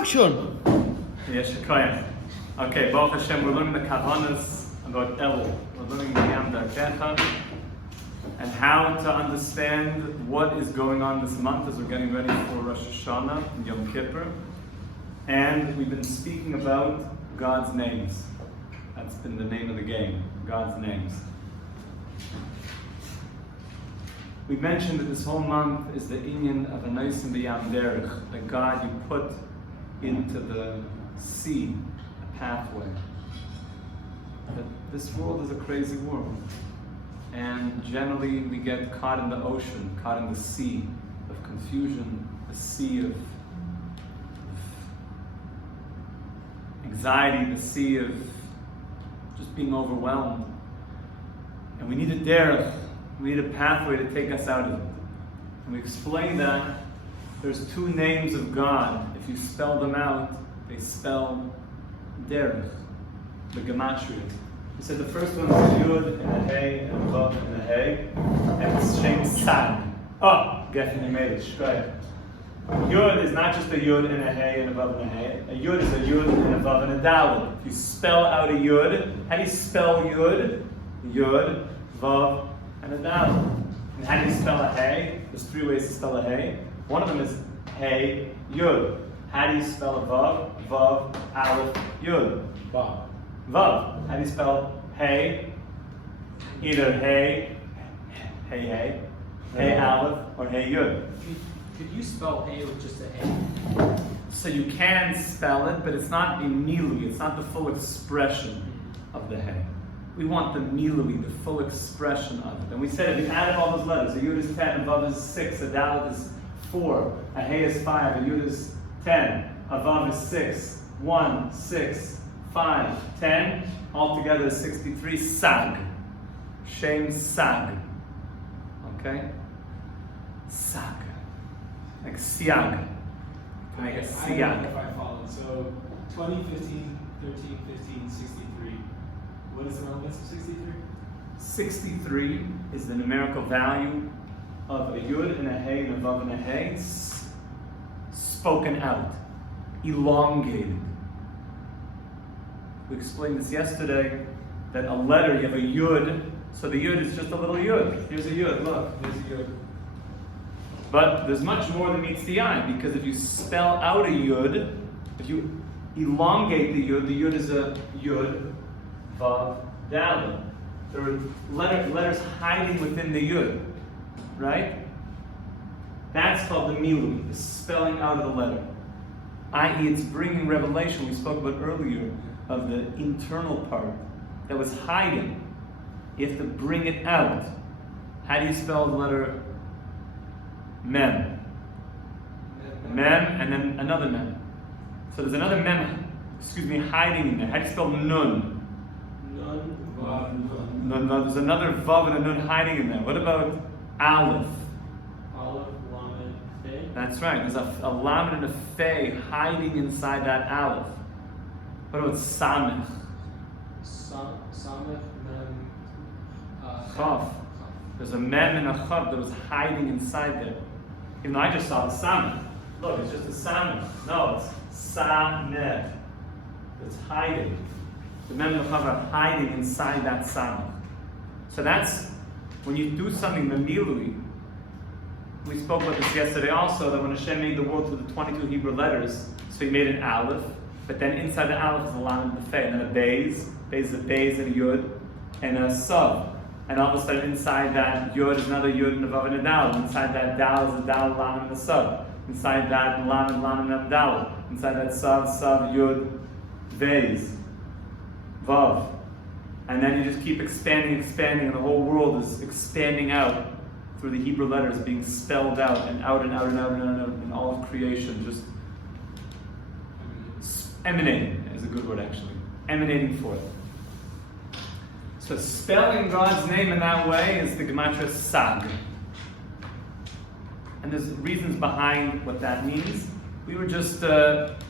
Action! Yes, Shikoyach. Okay, Baruch Hashem, we're learning the Kavanas about Elul. We're learning the Darkecha and how to understand what is going on this month as we're getting ready for Rosh Hashanah and Yom Kippur. And we've been speaking about God's names. That's been the name of the game, God's names. We mentioned that this whole month is the inyan of Anosim B'Yam Derech, that God you put into the sea, a pathway. That this world is a crazy world. And generally we get caught in the ocean, caught in the sea of confusion, the sea of anxiety, the sea of just being overwhelmed. And we need a derech, we need a pathway to take us out of it. And we explained that there's two names of God. If you spell them out, they spell derech, the gematria. We said the first one is a yud and a hey and a vav and a hey, and it's shem sag. Oh, Geffen, you made it, right. Yud is not just a yud and a hey and a vav and a hey. A yud is a yud and a vav and a daled. If you spell out a yud, how do you spell yud? Yud, vav, and a daled. And how do you spell a hey? There's three ways to spell a hey. One of them is hey, yud. How do you spell a vav? Vav, aleph, yud. Vav. Vav. How do you spell hey? Either hey, hey, aleph, or hey, yud. Could you spell hey with just a hey? So you can spell it, but it's not in milui. It's not the full expression of the hey. We want the milui, the full expression of it. And we said if you add up all those letters, a yud is 10, a vav is 6, a dalet is 4, a hey is 5, a yud is 10, a vav is 6, 1, 6, 5, 10, altogether is 63, sag. Shem sag. Okay? Sag. Like siag. Can I get siag? I don't know if I followed. So 20, 15, 13, 15, 63. What is the elements of 63? 63 is the numerical value of a yud and a hey and a vav and a hey spoken out, elongated. We explained this yesterday, that a letter, you have a yud, so the yud is just a little yud. Here's a yud, look, here's a yud. But there's much more than meets the eye, because if you spell out a yud, if you elongate the yud is a yud, vav, daled. There are letters hiding within the yud, right? That's called the milui, the spelling out of the letter. I.e., it's bringing revelation, we spoke about earlier, of the internal part that was hiding. You have to bring it out. How do you spell the letter mem? Mem, and then another mem. So there's another mem, hiding in there. How do you spell nun? Nun, vav, Nun. There's another vav and a nun hiding in there. What about aleph? Aleph, lamed, fe. That's right. There's a lamed and a fe hiding inside that aleph. What about samech? Samech, mem, Chav. There's a mem and a chav that was hiding inside there. Even though I just saw the samech. Look, it's just a samech. No, it's samech. It's hiding. The mem and the chav are hiding inside that samech. So that's when you do something memilui. We spoke about this yesterday also, that when Hashem made the world with the 22 Hebrew letters, so he made an aleph, but then inside the aleph is a lam and a fe, and then a beis is a beis and a yud, and a sav. And all of a sudden inside that yud is another yud and a vav and a dal. Inside that dal is a dal, lam and a sav. Inside that lam and a dal. Inside that sav, yud, beis, vav. And then you just keep expanding, and the whole world is expanding out through the Hebrew letters being spelled out and out and out and out and out, and all of creation just emanating is a good word actually. Emanating forth. So spelling God's name in that way is the gematria sag. And there's reasons behind what that means. We were just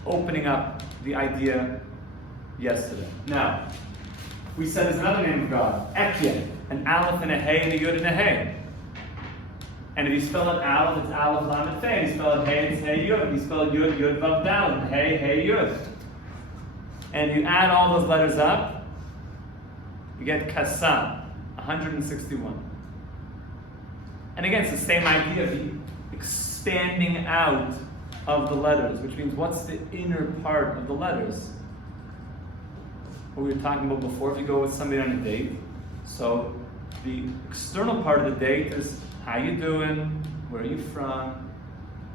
opening up the idea yesterday. Now, we said there's another name of God, Ekye, an aleph and a hey and a yud and a hey. And if you spell it Aleph, it's Aleph Lamed Hey. If you spell it Hey, it's Hey Yud. If you spell it Yud, Yud Vav Daled. Hey, Hey Yud. And you add all those letters up, you get Kasam, 161. And again, it's the same idea of the expanding out of the letters, which means what's the inner part of the letters? What we were talking about before, if you go with somebody on a date, so the external part of the date is how you doing, where are you from,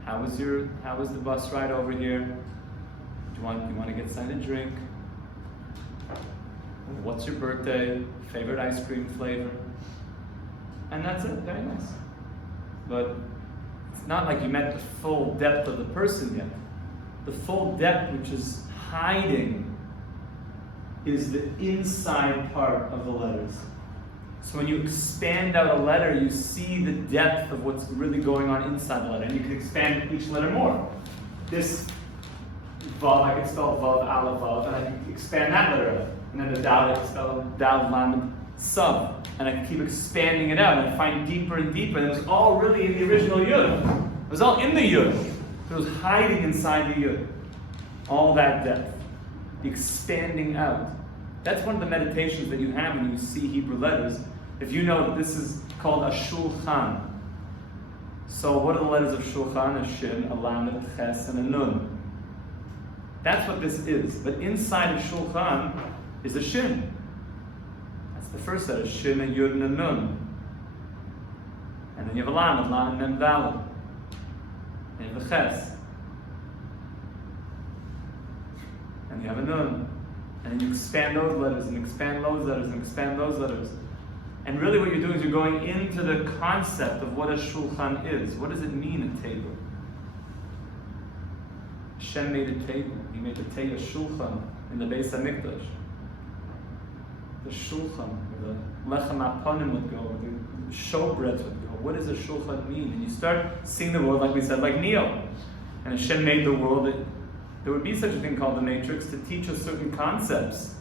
how was the bus ride over here, do you want to get signed a drink, what's your birthday, favorite ice cream flavor, and that's it, very nice. But it's not like you met the full depth of the person yet. The full depth, which is hiding, is the inside part of the letters. So when you expand out a letter, you see the depth of what's really going on inside the letter. And you can expand each letter more. This Vav, I can spell Vav, Aleph, Vav, and I can expand that letter out. And then the Dal, I can spell Dal, Lamed, Sub. And I can keep expanding it out, and I find deeper and deeper. And it was all really in the original Yud. It was all in the Yud. It was hiding inside the Yud. All that depth. The expanding out. That's one of the meditations that you have when you see Hebrew letters. If you know that this is called a Shulchan. So what are the letters of Shulchan? A Shin, a Lamed, a Ches, and a Nun. That's what this is. But inside of Shulchan is a Shin. That's the first letter, Shin, a Yud, and a Nun. And then you have a Lamed, Lamed, Mem, Daled. And you have a Ches. And you have a Nun. And then you expand those letters, and expand those letters, and expand those letters. And really what you're doing is you're going into the concept of what a Shulchan is. What does it mean, a table? Hashem made a table. He made a Shulchan in the Beis HaMikdash. The Shulchan, where the Lechem HaPanim would go, where the showbreads would go. What does a Shulchan mean? And you start seeing the world, like we said, like Neo. And Hashem made the world that there would be such a thing called the Matrix to teach us certain concepts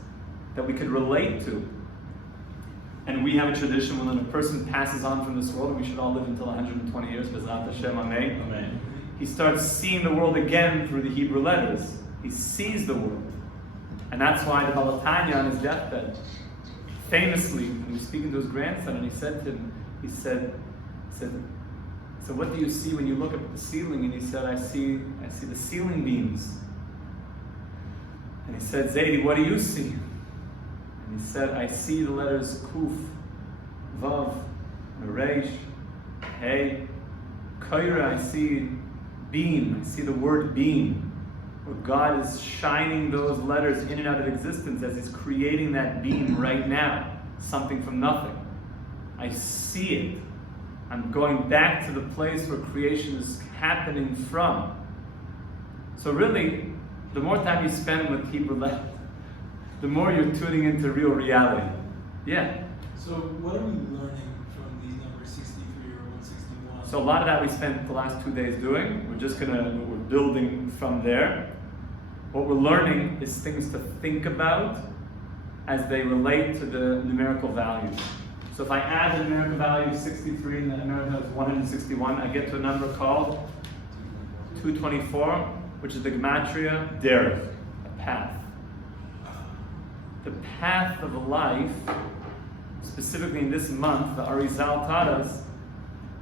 that we could relate to. And we have a tradition when a person passes on from this world, and we should all live until 120 years, B'ezrat Hashem, Amen. Amen. He starts seeing the world again through the Hebrew letters. He sees the world. And that's why the Balatanya on his deathbed, famously, when he was speaking to his grandson, and he said to him, he said, so what do you see when you look up at the ceiling? And he said, I see the ceiling beams. And he said, Zaidi, what do you see? And he said, I see the letters Kuf, Vav, Reish, Hey, Kaira, I see beam, I see the word beam, where God is shining those letters in and out of existence as He's creating that beam right now, something from nothing. I see it. I'm going back to the place where creation is happening from. So really, the more time you spend with Hebrew letters, the more you're tuning into real reality. Yeah. So what are we learning from these numbers 63 or 161? So a lot of that we spent the last 2 days doing. We're building from there. What we're learning is things to think about as they relate to the numerical values. So if I add the numerical value of 63 and the numerical value of 161, I get to a number called 224, which is the gematria derech, a path. The path of a life, specifically in this month, the Arizal taught us,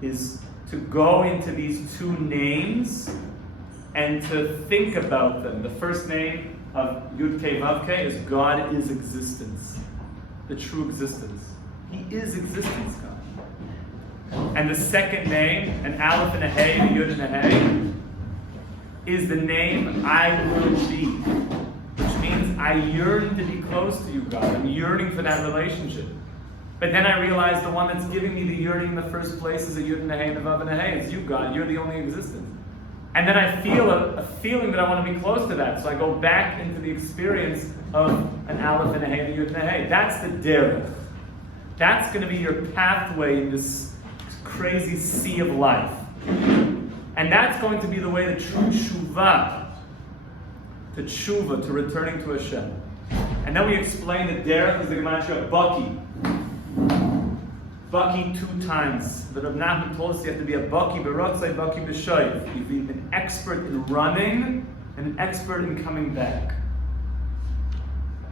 is to go into these two names and to think about them. The first name of Yud Kei Vav Kei is God is existence, the true existence. He is existence, God. And the second name, an Aleph and a Hey, a Yud and a Hey, is the name I will be, which means I yearn to be close to you, God. I'm yearning for that relationship. But then I realize the one that's giving me the yearning in the first place is a Yud and a Hey and a Vav and a Hey. It's you, God. You're the only existence. And then I feel a feeling that I want to be close to that. So I go back into the experience of an Aleph and a Hey and a Yud and a Hey. That's the derech. That's going to be your pathway in this crazy sea of life. And that's going to be the way to true tshuva, to returning to Hashem. And then we explain that derech is the gematria of baki. Baki 2 times. The Rav Nachman told us you have to be a Baki b'rotzai, Baki b'shoiv. You have to be an expert in running and an expert in coming back.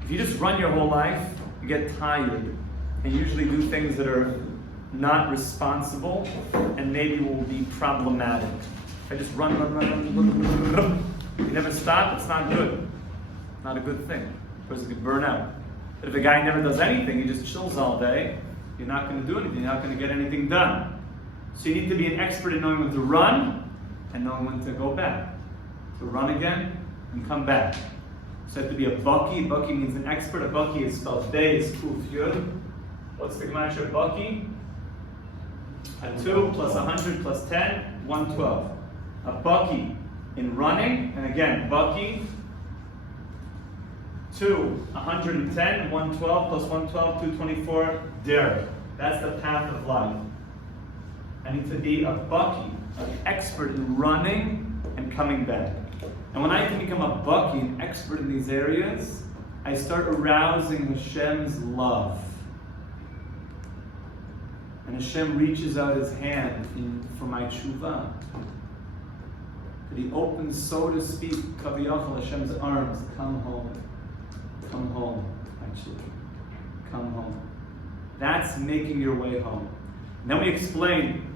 If you just run your whole life, you get tired and usually do things that are not responsible and maybe will be problematic. If I just run, you never stop, it's not good. Not a good thing. A person could burn out. But if a guy never does anything, he just chills all day, you're not going to do anything, you're not going to get anything done. So you need to be an expert in knowing when to run and knowing when to go back. To run again and come back. So you have to be a Baki. Baki means an expert. A Baki is spelled Bey, is Kuf Yud. What's the Gematria of Baki? A 2 plus 100 plus 10, 112. A Baki in running, and again, Baki, 2, 110, 112 plus 112, 224, Derek. That's the path of life. I need to be a Baki, an expert in running and coming back. And when I can become a Baki, an expert in these areas, I start arousing Hashem's love. And Hashem reaches out his hand for my tshuva. That he opens, so to speak, Kaviyachal, Hashem's arms. Come home, my children. Come home. That's making your way home. And then we explain,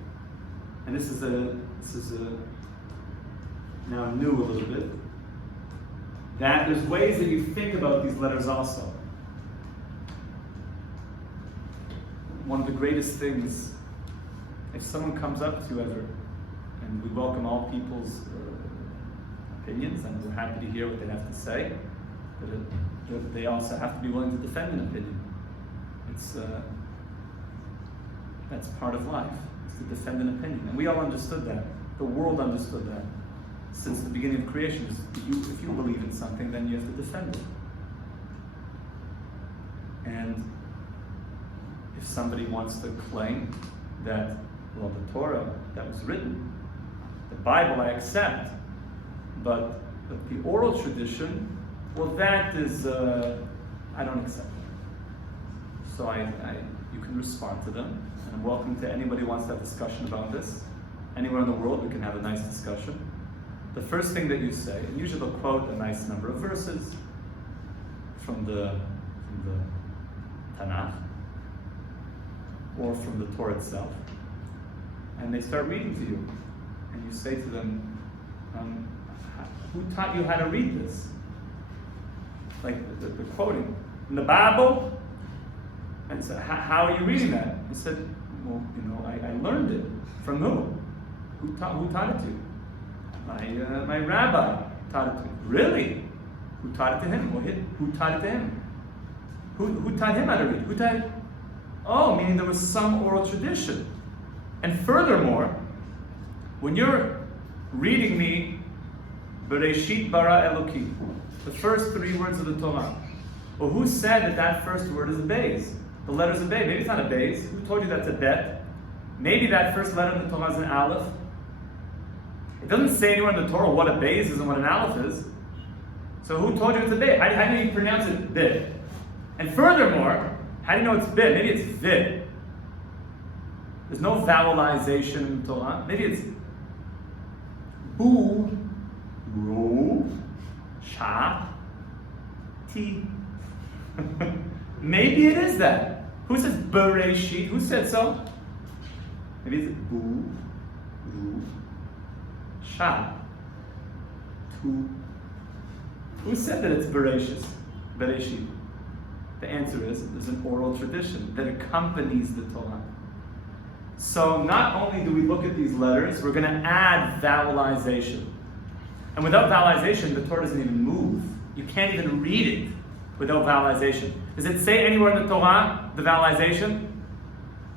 and this is now new a little bit, that there's ways that you think about these letters also. One of the greatest things, if someone comes up to you ever, and we welcome all people's opinions, and we're happy to hear what they have to say, but they also have to be willing to defend an opinion. That's part of life, is to defend an opinion. And we all understood that. The world understood that. Since the beginning of creation, if you believe in something, then you have to defend it. And if somebody wants to claim that, well, the Torah that was written, the Bible I accept, but the oral tradition, well, that is, I don't accept it. So you can respond to them, and I'm welcome to anybody who wants to have a discussion about this. Anywhere in the world, we can have a nice discussion. The first thing that you say, and usually they'll quote a nice number of verses from the Tanakh, or from the Torah itself, and they start reading to you, and you say to them, who taught you how to read this? Like the quoting in the Bible, and so how are you reading that? I said, well, I learned it from who? Who taught it to you? My rabbi taught it to me. Really? Who taught it to him? Well, who taught it to him? Who taught him how to read? Who taught? Oh, meaning there was some oral tradition. And furthermore, when you're reading me, Bereshit bara Eloki, the first 3 words of the Torah, well, who said that first word is a beis? The letter's a beis. Maybe it's not a beis. Who told you that's a bet? Maybe that first letter in the Torah is an aleph. It doesn't say anywhere in the Torah what a beis is and what an aleph is. So who told you it's a beis? How do you pronounce it bit? And furthermore, how do you know it's bit? Maybe it's vid. There's no vowelization in the Torah. Maybe it's bu, ru, sha, ti. Maybe it is that. Who says bereshit? Who said so? Maybe it's bu, ru, sha, tu. Who said that it's bereshit? The answer is there's an oral tradition that accompanies the Torah. So not only do we look at these letters, we're going to add vowelization. And without vowelization, the Torah doesn't even move. You can't even read it without vowelization. Does it say anywhere in the Torah, the vowelization?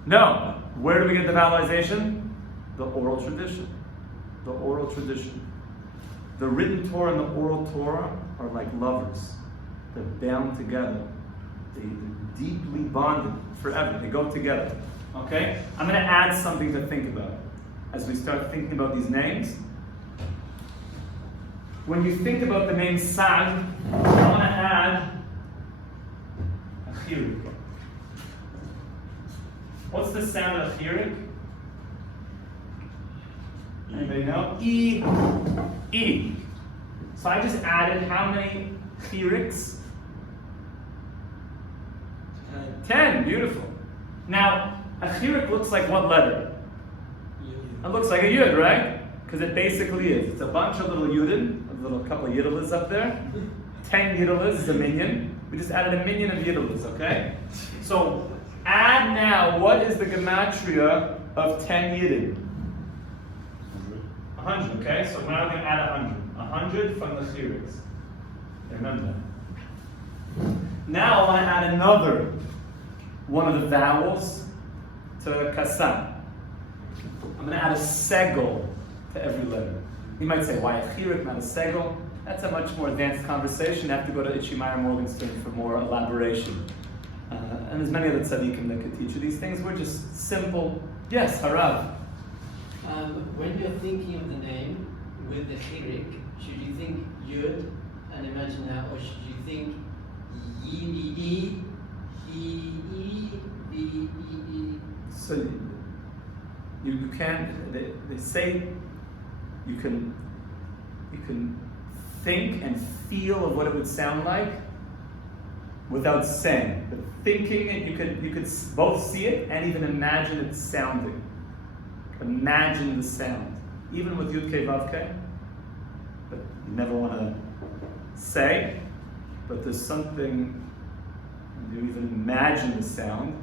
No. Where do we get the vowelization? The oral tradition. The oral tradition. The written Torah and the oral Torah are like lovers. They're bound together. They're deeply bonded forever. They go together. Okay? I'm going to add something to think about as we start thinking about these names. When you think about the name Sag, I want to add a chiruk. What's the sound of chirik? Anybody know? E. E. So I just added how many chiriks? 10. Beautiful. Now, a chirik looks like what letter? It looks like a yud, right? Because it basically is. It's a bunch of little yudin, a little couple of yidalas up there. 10 yidalas is a minion. We just added a minion of yidalas, okay? So add now, what is the gematria of 10 yidin? 100, okay? So now we're going to add 100. 100 from the chiriks. Remember that. Now I want to add another one of the vowels to kasam. I'm going to add a segel to every letter. You might say, why a chirik, not a segel? That's a much more advanced conversation. You have to go to Itchy-Meyer Morgenstern for more elaboration. And there's many other tzaddikim that could teach you these things. We're just simple. Yes, Harav. When you're thinking of the name with the chirik, should you think yud and imagine that, or should you think yi, he, So you can. They say you can think and feel of what it would sound like without saying. But thinking it, you could both see it and even imagine it sounding. Imagine the sound, even with Yud Kei Vav Kei. But you never want to say. But there's something. You even imagine the sound.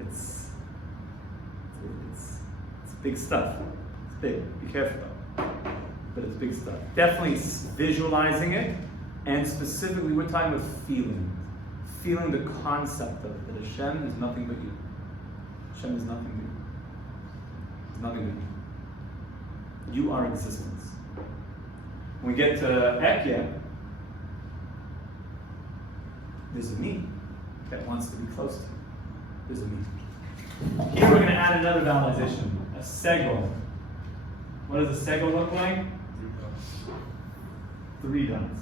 It's big stuff. It's big. Be careful. But it's big stuff. Definitely visualizing it, and specifically we're talking about feeling. Feeling the concept of it, that Hashem is nothing but you. Hashem is nothing but you. It's nothing but you. You are existence. When we get to Ekya, there's a me that wants to be close to you. There's a me. Here we're going to add another vowelization, a segel. What does a segel look like? 3 dots.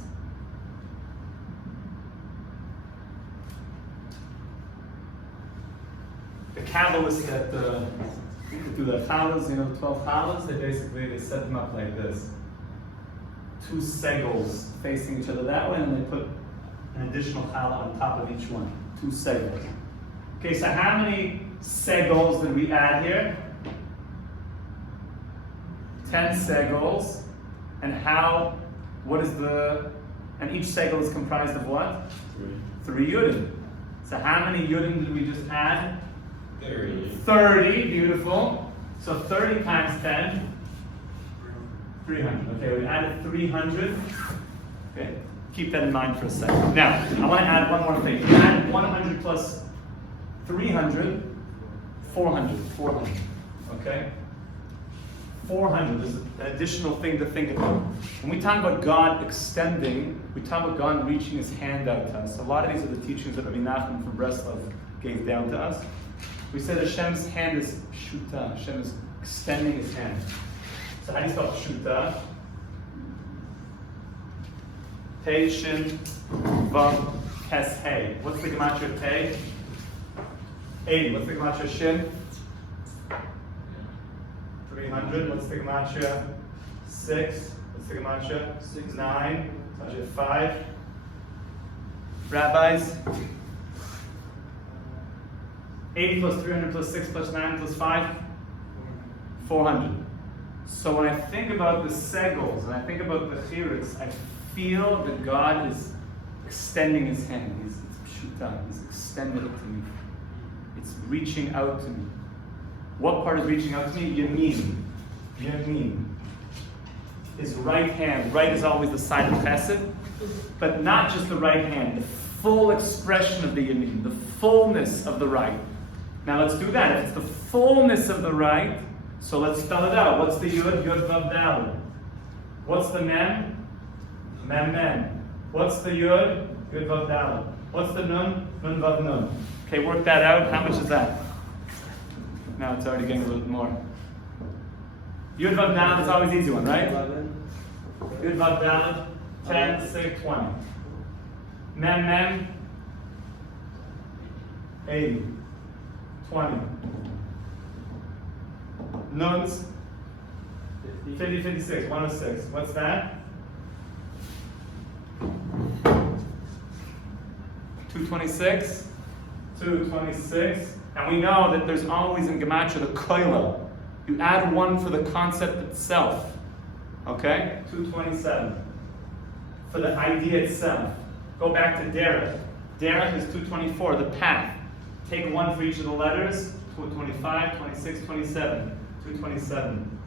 The Kabbalists that do the challahs, the 12 challahs, they set them up like this. 2 segels facing each other that way, and they put an additional challah on top of each one. 2 segels. Okay, so how many segels did we add here? 10 segels. And and each segel is comprised of what? 3 yudin. So how many yudin did we just add? 30, beautiful. So 30 times 10, 300. Okay, we added 300. Okay, keep that in mind for a second. Now, I want to add one more thing. We added 100 plus 300, 400. Okay? 400 is an additional thing to think about. When we talk about God extending, we talk about God reaching his hand out to us. A lot of these are the teachings that Rabbi Nachman from Breslov gave down to us. We said Hashem's hand is shuta. Hashem is extending his hand. So how do you spell shuta? Pei, shin, vav, ches, hey. What's the gematria of pei? 80. What's the gematria of shin? 300. What's the gematria? 6. What's the gematria? 6. 9. Gematria 5. Rabbis? 80 plus 300 plus 6 plus 9 plus 5? 400. So when I think about the segels and I think about the chiriks, I feel that God is extending his hand. He's extended it to me. It's reaching out to me. What part is reaching out to me? Yamin. His right hand. Right is always the side of chesed, but not just the right hand. The full expression of the yamin, the fullness of the right. Now let's do that. If it's the fullness of the right, so let's spell it out. What's the yud? Yud vav daled. What's the mem? Mem mem. What's the yud? Yud vav daled. What's the nun? Nun vav nun. Okay, work that out. How much is that? Now it's already getting a little bit more. Yud vav daled is always the easy one, right? 11. Yud vav daled, 10, 6, 20. Mem mem, 80. 20. Nuns, 50, 56, 106. What's that? 226, 226. And we know that there's always in Gematria the koila. You add one for the concept itself. Okay? 227. For the idea itself. Go back to Derech. Derech is 224, the path. Take one for each of the letters. 225, 26, 27. 227.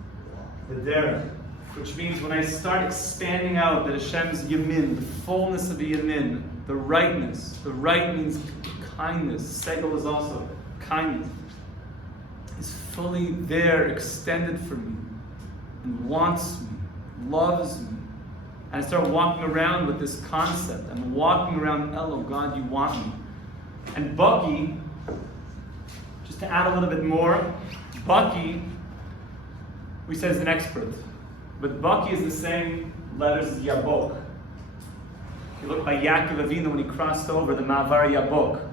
The Derech. Which means when I start expanding out that Hashem's Yamin, the fullness of the Yamin, the rightness. The right means kindness. Segel is also kindness. Is fully there, extended for me, and wants me, loves me. And I start walking around with this concept. I'm walking around, oh God, you want me. And Bucky, just to add a little bit more, Bucky, we said is an expert. But Bucky is the same letters as Yabok. You look by Yaakov Avinu when he crossed over the Mavar Yabok.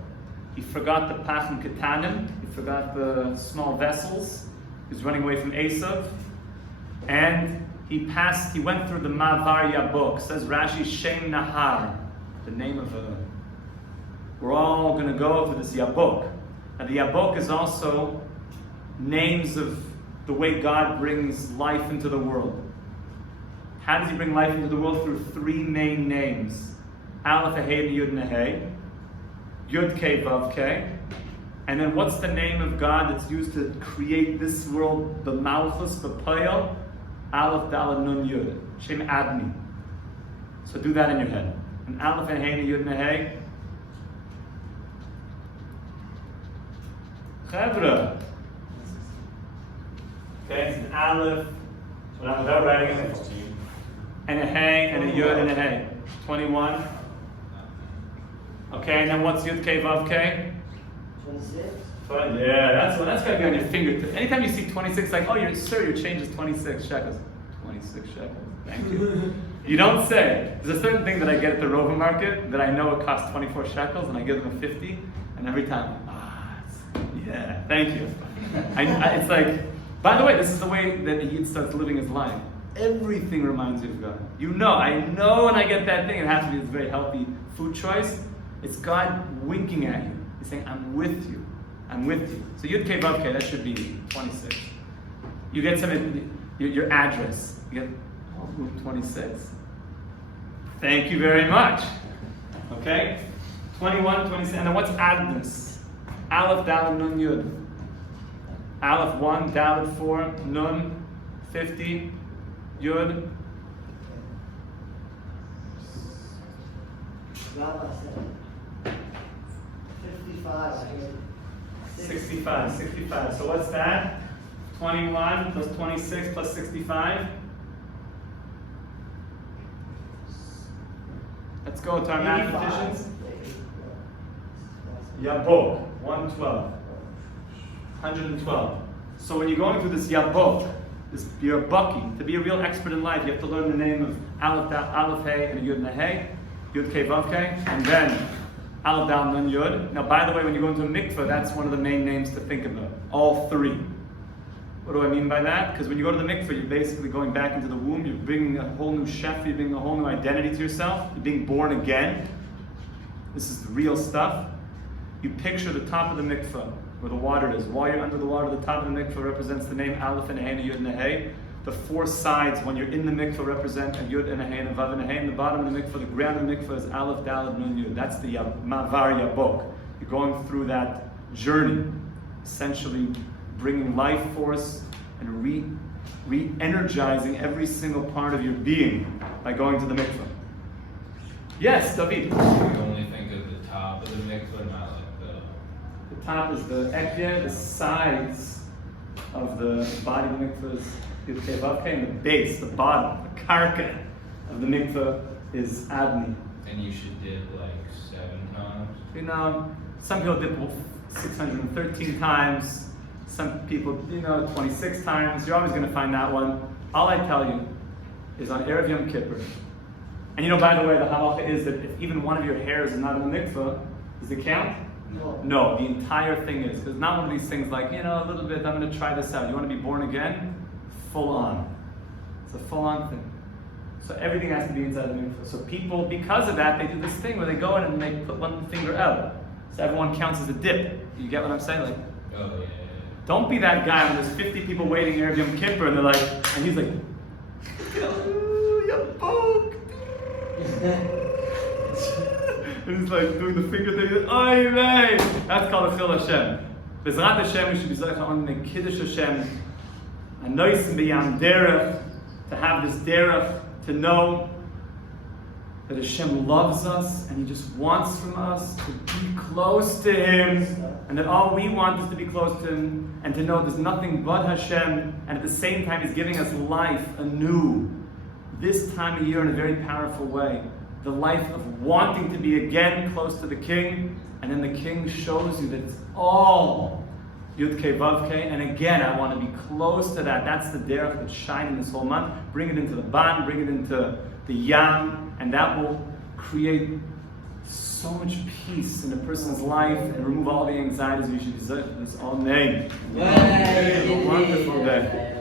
He forgot the Pachim Ketanim, he forgot the small vessels. He was running away from Esav. And he went through the Mavar Yabok. Says Rashi, Shem Nahar, the name of a... We're all going to go to this Yabok. And the Yabok is also names of the way God brings life into the world. How does he bring life into the world? Through three main names. Aleph, Hey, Yud, Nehei. Yud, Kei, Vav, Kei. And then what's the name of God that's used to create this world? The Malchus, the Poyel. Aleph, Dalet, Nun, Yud. Shem Adni. So do that in your head. And Aleph, Hey, Yud, Nehei. Chevra. Okay, it's an Aleph. Without writing it. And a Hey, and a Yud, and a Hey. 21. Okay, and then what's Yud K Vav K? 26. Yeah, that's gotta be on your fingertips. Anytime you see 26, like, oh, your change is 26 shekels. 26 shekels. Thank you. You don't say. There's a certain thing that I get at the Rova market that I know it costs 24 shekels, and I give them a 50, and every time, yeah, thank you. It's like, by the way, this is the way that he starts living his life. Everything reminds you of God. I know when I get that thing, it has to be this very healthy food choice. It's God winking at you. He's saying, I'm with you. I'm with you. So Yud Kei Vav Kei, that should be 26. You get your address. You get room 26. Thank you very much. Okay? 21, 26. And then what's Adnus? Aleph, Dalet, Nun, Yud. Aleph 1, Dalet 4, Nun 50, Yud. Rabbi said 55. I heard 65. So what's that? 21 plus 26 plus 65. Let's go to our mathematicians. Yabok, 112. 112. So when you're going through this Yabok, you're a Bucky. To be a real expert in life, you have to learn the name of Aleph Hey and Yud Nehei, Yud Kei Vav Kei, and then Aleph Dal Nun Yud. Now, by the way, when you go into a mikveh, that's one of the main names to think about. All three. What do I mean by that? Because when you go to the mikveh, you're basically going back into the womb. You're bringing a whole new chef. You're bringing a whole new identity to yourself. You're being born again. This is the real stuff. You picture the top of the mikveh, where the water is. While you're under the water, the top of the mikveh represents the name Aleph and a Hey and a Yud and a Hey. The four sides, when you're in the mikveh, represent a Yud and a Hey and a Vav and a Hey. And the bottom of the mikveh, the ground of the mikveh is Aleph, Dalet, Nun, Yud. That's the Mavar Yabok. You're going through that journey, essentially bringing life force and re-energizing every single part of your being by going to the mikveh. Yes, David? You only think of the top of the mikveh, not like The top is the ekya, the sides of the body of the mikveh is Yud Kei Vav Kei, and the base, the bottom, the karka of the mikveh is Adni. And you should dip like 7 times. Some people dip 613 times, some people, 26 times. You're always going to find that one. All I tell you is on Erev Yom Kippur. And by the way, the halacha is that if even one of your hairs is not in the mikveh, does it count? No, the entire thing is. Because not one of these things like, a little bit, I'm going to try this out. You want to be born again? Full on. It's a full on thing. So everything has to be inside the mikveh. So people, because of that, they do this thing where they go in and they put one finger out. So everyone counts as a dip. You get what I'm saying? Like, Oh, yeah. don't be that guy when there's 50 people waiting here at Yom Kippur and they're like, and he's like, you poke. And he's like doing the finger thing. Oy vey! That's called a Chil Hashem. Bezrat Hashem, we should be saying on the Kiddush Hashem, a nice and beyond derech, to have this derech, to know that Hashem loves us and He just wants from us to be close to Him, and that all we want is to be close to Him, and to know there's nothing but Hashem, and at the same time He's giving us life anew, this time of year in a very powerful way. The life of wanting to be again close to the King, and then the King shows you that it's all Yud Kei Vav Kei, and again I want to be close to that. That's the derech that's shining this whole month. Bring it into the ban, bring it into the yam, and that will create so much peace in a person's life and remove all the anxieties. We should be in His own name. Yay. A wonderful day.